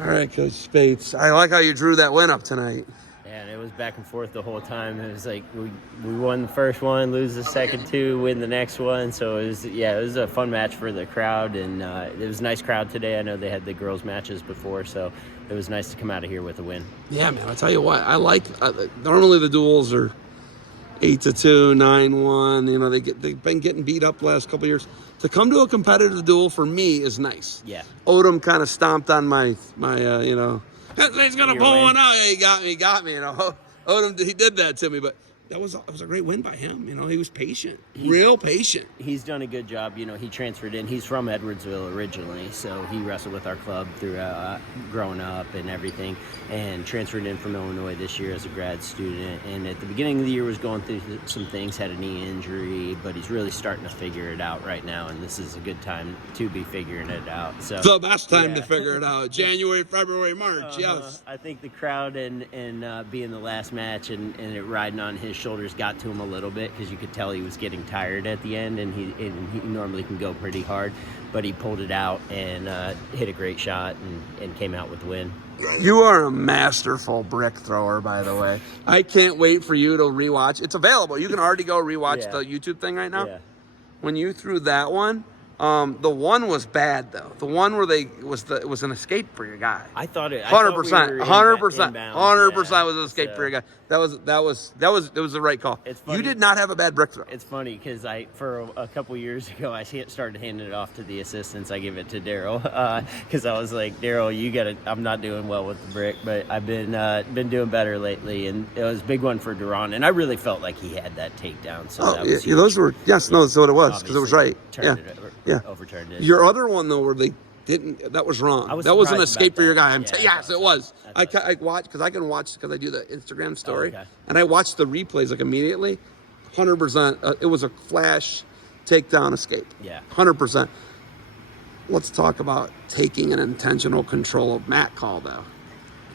All right, Coach Spates. I like how you drew that win up tonight. And it was back and forth the whole time. It was like we won the first one, lose the second two, win the next one. So it was a fun match for the crowd, and it was a nice crowd today. I know they had the girls matches before, so it was nice to come out of here with a win. Yeah, man. I tell you what, normally the duels are 8-2, 9-1. You know, they've been getting beat up the last couple of years. To come to a competitive duel for me is nice. Yeah. Odom kind of stomped on my you know. He's gonna pull one out. Yeah, he got me. You know, Odom, he did that to me, but it was a great win by him. You know, he was patient, real patient. He's done a good job. You know, he transferred in. He's from Edwardsville originally, so he wrestled with our club throughout growing up and everything, and transferred in from Illinois this year as a grad student. And at the beginning of the year was going through some things, had a knee injury, but he's really starting to figure it out right now, and this is a good time to be figuring it out. So the best time to figure it out. January, February, March. Yes. I think the crowd and being the last match and it riding on his shoulders got to him a little bit, because you could tell he was getting tired at the end, and he normally can go pretty hard, but he pulled it out and hit a great shot and came out with the win. You are a masterful brick thrower, by the way. I can't wait for you to rewatch. It's available. You can already go rewatch the YouTube thing right now. Yeah. When you threw that one, the one was bad though. The one where it was an escape for your guy. I thought it 100%, 100% was an escape for your guy. That was the right call. You did not have a bad brick throw. It's funny because for a couple years ago I started handing it off to the assistants. I give it to Daryl because I was like, Daryl, I'm not doing well with the brick, but I've been doing better lately, and it was a big one for Duran, and I really felt like he had that takedown. So that was huge. Those were that's what it was, because it was right. Overturned it. Your other one though, where they didn't, that was wrong. That was an escape for your guy. Yes, it was. I watched, because I can watch, because I do the Instagram story, and I watched the replays like immediately. 100%. It was a flash takedown escape. Yeah. 100%. Let's talk about taking an intentional control of Matt call though.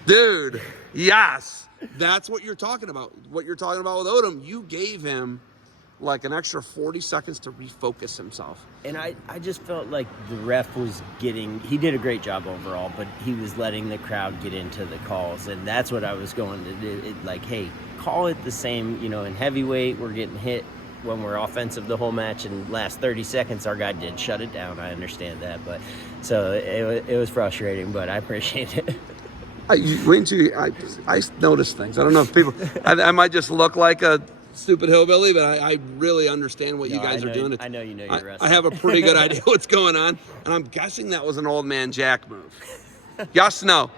Dude, yes. That's what you're talking about. What you're talking about with Odom, you gave him like an extra 40 seconds to refocus himself. And I just felt like the ref he did a great job overall, but he was letting the crowd get into the calls, and that's what I was going to do. Like, hey, call it the same, in heavyweight, we're getting hit when we're offensive the whole match, and last 30 seconds our guy did shut it down. I understand that, but so it was frustrating, but I appreciate it. I notice things. I don't know if people, I might just look like a stupid hillbilly, but I really understand what you guys are doing. I know you know your wrestling. I have a pretty good idea what's going on, and I'm guessing that was an old man Jack move. Yes, no.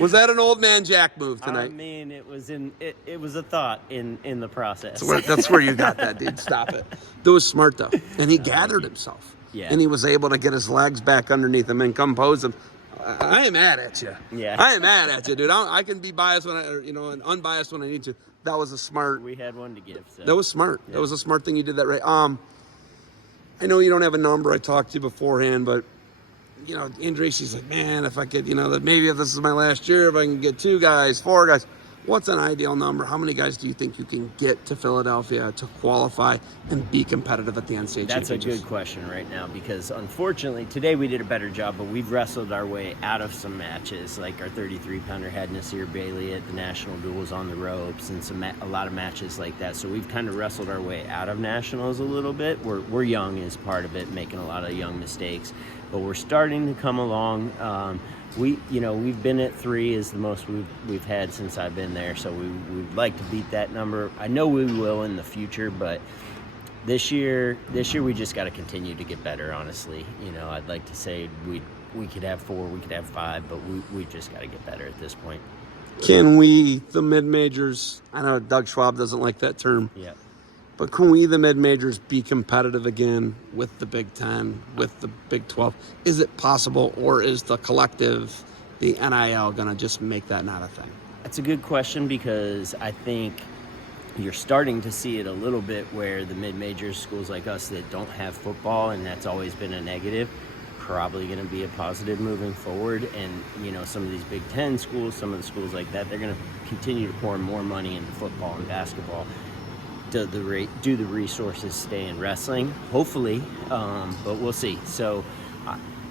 Was that an old man Jack move tonight? I mean, it was a thought in the process. That's where you got that, dude. Stop it. That was smart though, and he gathered himself. Yeah. And he was able to get his legs back underneath him and compose him. I am mad at you. Yeah. I am mad at you, dude. I can be biased and unbiased when I need to. That was a smart. We had one to give. So. That was smart. Yeah. That was a smart thing. You did that right. I know you don't have a number. I talked to you beforehand, but Andresi's like, man, if I could, that maybe if this is my last year, if I can get 2 guys, 4 guys. What's an ideal number? How many guys do you think you can get to Philadelphia to qualify and be competitive at the NCAA That's a good question right now, because unfortunately today we did a better job, but we've wrestled our way out of some matches. Like our 33-pounder had Nasir Bailey at the national duels on the ropes, and a lot of matches like that. So we've kind of wrestled our way out of nationals a little bit. We're young is part of it, making a lot of young mistakes, but we're starting to come along. We've been at 3 is the most we've had since I've been there, so we'd like to beat that number. I know we will in the future, but this year we just got to continue to get better. Honestly, I'd like to say we could have 4, we could have 5, but we just got to get better at this point. Can we, the mid-majors? I know Doug Schwab doesn't like that term. Yeah. But can we, the mid-majors, be competitive again with the Big Ten, with the Big 12? Is it possible, or is the collective, the NIL, going to just make that not a thing? That's a good question, because I think you're starting to see it a little bit where the mid-major schools like us that don't have football, and that's always been a negative, probably going to be a positive moving forward. And, some of these Big Ten schools, some of the schools like that, they're going to continue to pour more money into football and basketball. Do the resources stay in wrestling? Hopefully, but we'll see. So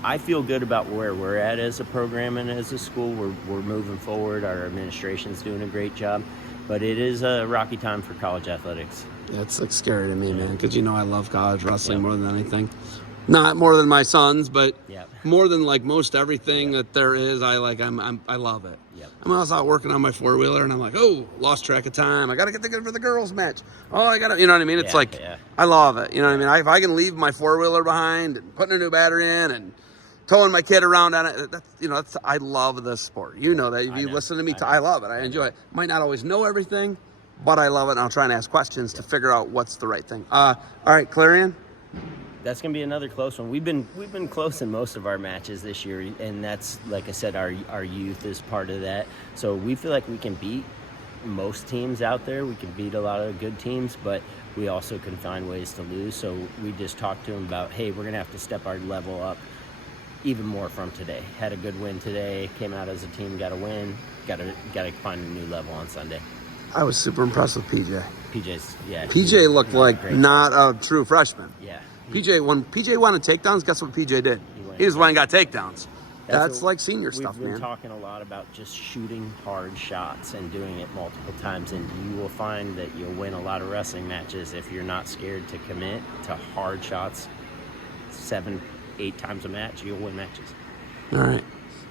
I feel good about where we're at as a program and as a school. We're moving forward. Our administration's doing a great job, but it is a rocky time for college athletics. Yeah, it's like scary to me, man, because I love college wrestling more than anything. Not more than my sons, but more than like most everything that there is. I love it. Yep. I was out working on my 4-wheeler, and I'm like, oh, lost track of time. I got to get together for the girls' match. Oh, I got to, you know what I mean? It's I love it. You know what I mean? If I can leave my 4-wheeler behind and putting a new battery in and towing my kid around on it, I love this sport. You know that. If you listen to me, I love it. I enjoy it. Might not always know everything, but I love it, and I'll try and ask questions to figure out what's the right thing. All right, Clarion? That's going to be another close one. We've been close in most of our matches this year, and that's, like I said, our youth is part of that. So we feel like we can beat most teams out there. We can beat a lot of good teams, but we also can find ways to lose. So we just talked to them about, hey, we're going to have to step our level up even more from today. Had a good win today, came out as a team, got a win, got to find a new level on Sunday. I was super impressed with PJ. PJ looked like not a true freshman. Yeah. When PJ wanted takedowns, guess what PJ did? He just went and got takedowns. That's like senior stuff, man. We've been talking a lot about just shooting hard shots and doing it multiple times, and you will find that you'll win a lot of wrestling matches if you're not scared to commit to hard shots 7-8 times a match. You'll win matches. All right.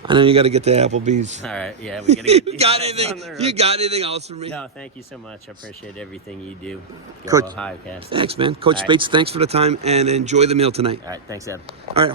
I know you got to get to Applebee's. All right, yeah, we got to get you got anything else for me? No, thank you so much. I appreciate everything you do. Go Coach, Ohio Cast. Thanks, man. Coach Spates, thanks for the time, and enjoy the meal tonight. All right, thanks, Ed. All right.